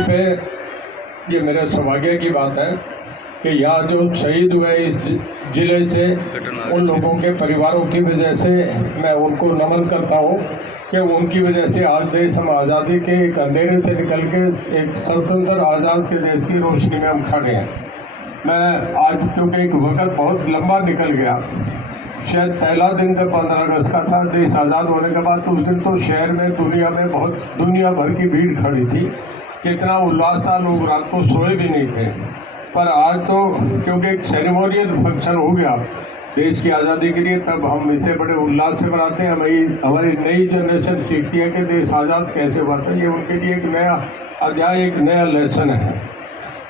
आज़ादी पे ये मेरे सौभाग्य की बात है कि यहाँ जो शहीद हुए इस ज़िले से, उन लोगों के परिवारों की वजह से मैं उनको नमन करता हूँ कि उनकी वजह से आज देश हम आज़ादी के एक अंधेरे से निकल के एक स्वतंत्र आज़ाद के देश की रोशनी में हम खड़े हैं। मैं आज क्योंकि एक वक्त बहुत लंबा निकल गया, शायद पहला दिन तो 15 अगस्त का था देश आज़ाद होने के बाद, उस दिन तो शहर में दुनिया भर की भीड़ खड़ी थी, कितना उल्लास था, लोग रात को सोए भी नहीं थे। पर आज तो क्योंकि एक सेरेमोनियल फंक्शन हो गया देश की आज़ादी के लिए, तब हम इसे बड़े उल्लास से मनाते हैं। हमारी नई जनरेशन सीखती है कि देश आज़ाद कैसे हुआ था। ये उनके लिए एक नया अध्याय, एक नया लेसन है।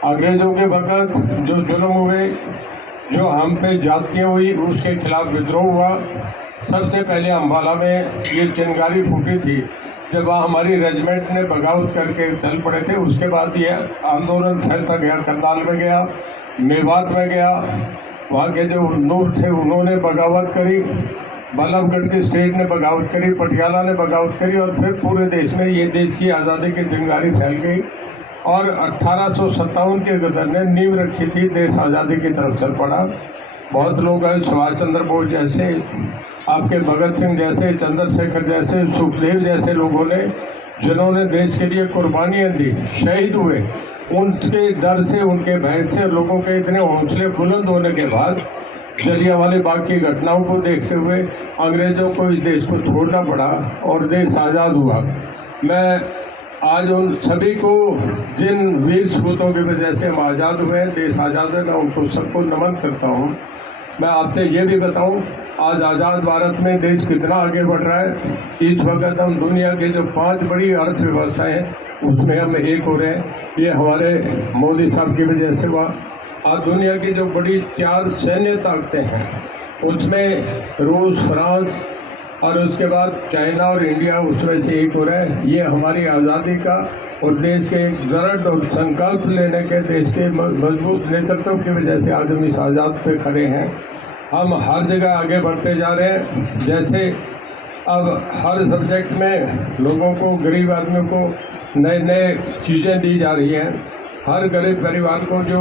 अंग्रेज़ों के वक्त जो जुल्म हुए, जो हम पे जातियाँ हुई, उसके खिलाफ विद्रोह हुआ। सबसे पहले अम्बाला में ये चिंगारी फूटी थी जब वहाँ हमारी रेजिमेंट ने बगावत करके चल पड़े थे। उसके बाद ये आंदोलन फैलता गया, करनाल में गया, मेवात में गया, वहाँ के जो नूर थे उन्होंने बगावत करी, बल्लभगढ़ की स्टेट ने बगावत करी, पटियाला ने बगावत करी, और फिर पूरे देश में ये देश की आज़ादी की चिंगारी फैल गई। और 1857 के गदर ने नींव रखी थी, देश आज़ादी की तरफ चल पड़ा। बहुत लोग हैं, सुभाष चंद्र बोस जैसे, आपके भगत सिंह जैसे, चंद्रशेखर जैसे, सुखदेव जैसे लोगों ने, जिन्होंने देश के लिए कुर्बानियाँ दी, शहीद हुए, उनके डर से, उनके भय से, लोगों के इतने हौसले बुलंद होने के बाद जलियांवाला बाग की घटनाओं को देखते हुए अंग्रेज़ों को इस देश को छोड़ना पड़ा और देश आज़ाद हुआ। मैं आज उन सभी को, जिन वीर सपूतों की वजह से हम आज़ाद हुए, देश आज़ाद है, मैं उनको सबको नमन करता हूँ। मैं आपसे ये भी बताऊं, आज आज़ाद भारत में देश कितना आगे बढ़ रहा है। इस वक्त हम दुनिया के जो 5 बड़ी अर्थव्यवस्थाएं हैं उसमें हम एक हो रहे हैं। ये हमारे मोदी साहब की वजह से हुआ। आज दुनिया की जो बड़ी 4 सैन्य ताकतें हैं उसमें रूस, फ्रांस और उसके बाद चाइना और इंडिया उसमें से एक हो रहा है। ये हमारी आज़ादी का और देश के दृढ़ और संकल्प लेने के, देश के मजबूत नेतृत्व की वजह से आज हम इस आज़ाद पे खड़े हैं। हम हर जगह आगे बढ़ते जा रहे हैं। जैसे अब हर सब्जेक्ट में लोगों को, गरीब आदमियों को नए चीज़ें दी जा रही हैं। हर गरीब परिवार को जो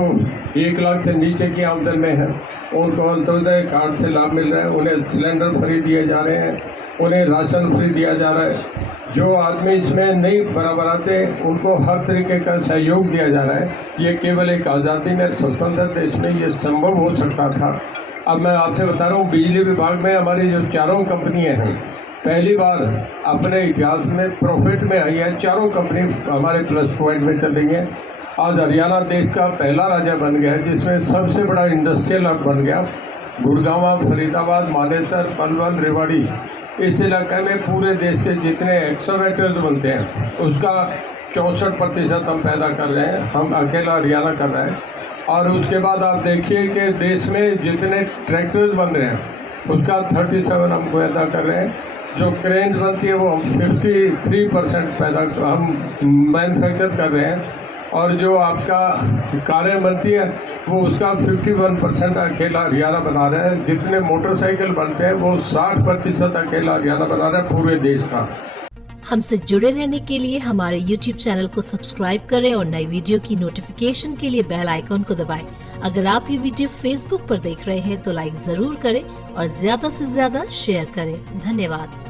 1 लाख से नीचे की आमदन में है उनको अंत्योदय कार्ड से लाभ मिल रहा है। उन्हें सिलेंडर फ्री दिए जा रहे हैं, उन्हें राशन फ्री दिया जा रहा है। जो आदमी इसमें नहीं बराबर आते उनको हर तरीके का सहयोग दिया जा रहा है। ये केवल एक आज़ादी में, स्वतंत्र देश में ये संभव हो सकता था। अब मैं आपसे बता रहा हूँ, बिजली विभाग में हमारी जो 4 कंपनियाँ हैं, पहली बार अपने इतिहास में प्रॉफिट में आई है। 4 कंपनी हमारे प्लस पॉइंट में चल रही हैं। आज हरियाणा देश का पहला राज्य बन गया है जिसमें सबसे बड़ा इंडस्ट्रियल हब बन गया। गुड़गांव, फरीदाबाद, मानेसर, पलवल, रेवाड़ी, इस इलाके में पूरे देश के जितने एक्सकावेटर्स बनते हैं उसका 64% हम पैदा कर रहे हैं। हम अकेला हरियाणा कर रहे हैं। और उसके बाद आप देखिए कि देश में जितने ट्रैक्टर्स बन रहे हैं उसका 37 हम पैदा कर रहे हैं। जो क्रेन्स बनती है वो हम 53% पैदा हम मैन्युफैक्चर कर रहे हैं। और जो आपका कारें बनती है वो उसका 51% अकेला हरियाणा बना रहा है। जितने मोटरसाइकिल बनते हैं वो 60% अकेला हरियाणा बना रहा है पूरे देश का। हमसे जुड़े रहने के लिए हमारे YouTube चैनल को सब्सक्राइब करें और नई वीडियो की नोटिफिकेशन के लिए बेल आइकॉन को दबाएं। अगर आप ये वीडियो Facebook पर देख रहे हैं तो लाइक जरूर करें और ज्यादा से ज्यादा शेयर करें। धन्यवाद।